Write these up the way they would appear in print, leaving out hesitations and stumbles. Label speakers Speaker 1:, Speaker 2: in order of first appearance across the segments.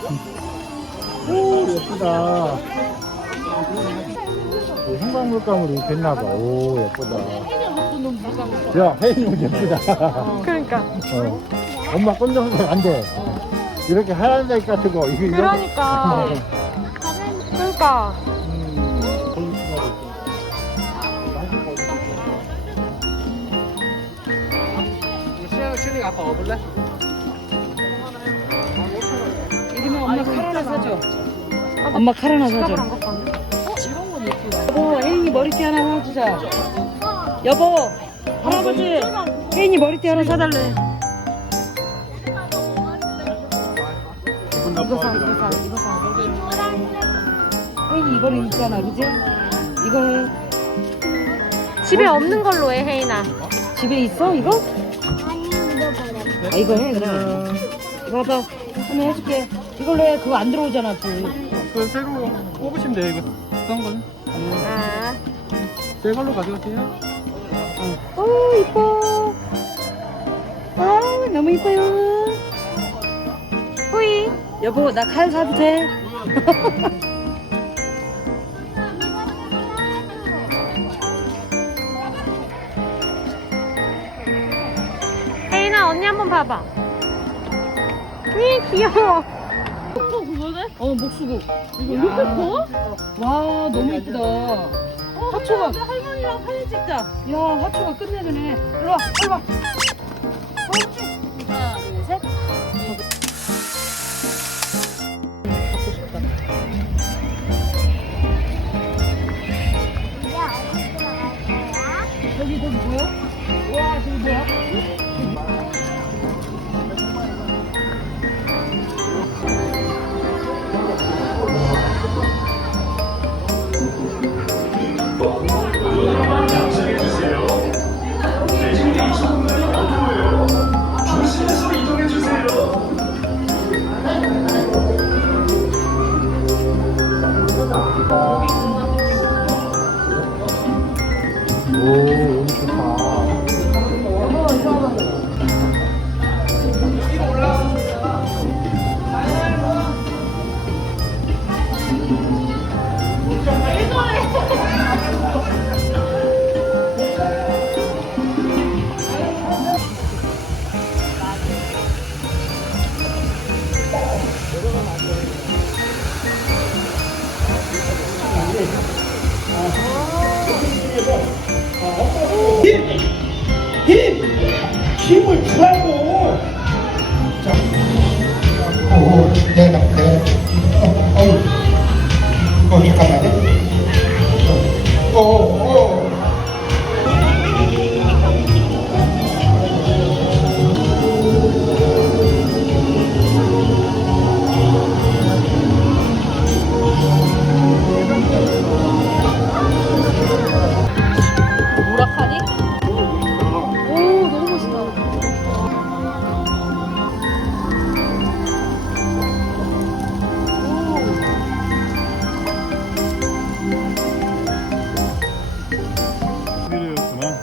Speaker 1: 오, 예쁘다. 형광물감으로 이렇게 했나봐. 오, 예쁘다. 야, 혜인이 예쁘다.
Speaker 2: 그러니까.
Speaker 1: 엄마 꼼짝도 안 돼. 이렇게 하얀색 같은 거. 이게
Speaker 2: 그러니까. 그러니까.
Speaker 3: 시은이가 아빠 와볼래? 이러면 엄마 칼 하나 사줘. 엄마 칼 하나 사줘. 여보, 혜인이 머리띠 하나 사주자. 여보, 할아버지, 혜인이 머리띠 하나 사달래. 이거 사. 혜인이 이거는 있잖아, 그지? 이거 해.
Speaker 2: 집에 없는 걸로 해, 혜인아.
Speaker 3: 집에 있어, 이거? 아, 이거 해, 그럼. 이거 봐봐. 한번 해줄게. 이걸로 해. 그거 안 들어오잖아, 불.
Speaker 1: 그 새로 뽑으시면 돼요, 이거. 싼 거는.
Speaker 2: 아.
Speaker 1: 새 걸로 가져가세요.
Speaker 3: 이뻐. 너무 이뻐요.
Speaker 2: 뿌이.
Speaker 3: 여보, 나 칼 사도 돼?
Speaker 2: 혜인아, 언니 한번 봐봐. 귀여워.
Speaker 3: 목수국. 이거 이렇게 커? 와, 너무 이쁘다. 하초가. 할머니랑 사진 찍자. 야, 하초가 끝내주네. 일로 와, 일로 와. 하나, 둘, 셋. 갖고 싶다. 저기 뭐야? 와, 저기 뭐야?
Speaker 1: 오, 너무 좋다.
Speaker 4: 힘을 주라고. 자, 내가. 잠깐만요.
Speaker 2: 오락하니? 오, 너무 멋있다.
Speaker 1: 이랬구나.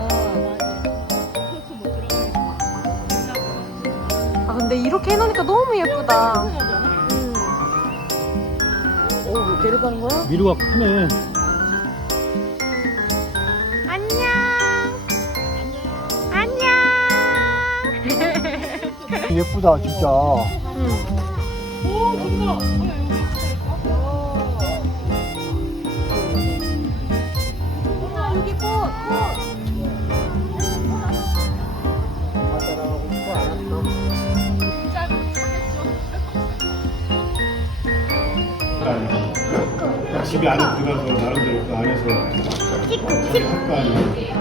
Speaker 2: 아, 근데 이렇게 해놓으니까 너무 예쁘다.
Speaker 3: 뭐 데려가는 거야?
Speaker 1: 미루가 크네.
Speaker 2: 안녕. 안녕.
Speaker 1: 예쁘다, 진짜.
Speaker 3: 여기 꽃.
Speaker 1: 집에 안에 들어가서 나름대로 그 안에서 할 거 아니야.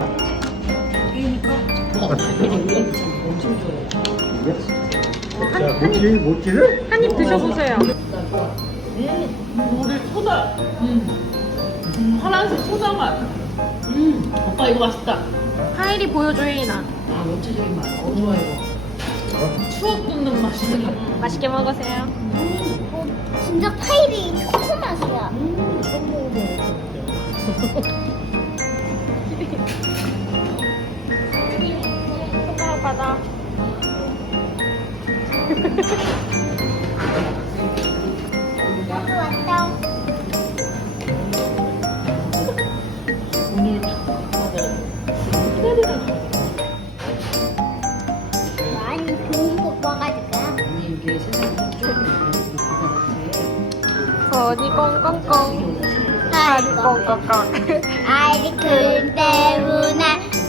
Speaker 1: 모찌를?
Speaker 2: 한 입 드셔보세요.
Speaker 5: 우리 소다. 파란색 소다 맛. 오빠 이거 맛있다.
Speaker 2: 하이리 보여줘, 혜인아.
Speaker 5: 아, 원초적인 맛. 좋아 이거. 추억 돋는 맛이네.
Speaker 2: 맛있게 먹으세요.
Speaker 6: 진짜 파이리 초코 맛이야.
Speaker 2: 손가락 받아.
Speaker 6: 많이 좋은 거 봐가지고.
Speaker 5: 아니 이게 세상에 조금
Speaker 2: 손이 꽁꽁꽁.
Speaker 6: 아이고.
Speaker 2: 꽁꽁꽁.
Speaker 6: 아이리 큰 때문에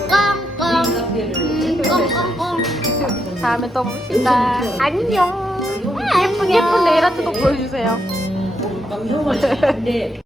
Speaker 6: 꽁꽁.
Speaker 2: 다음에 또 봅시다. 안녕. 예쁜 네일 아트도 보여주세요.
Speaker 5: 막 형을 근데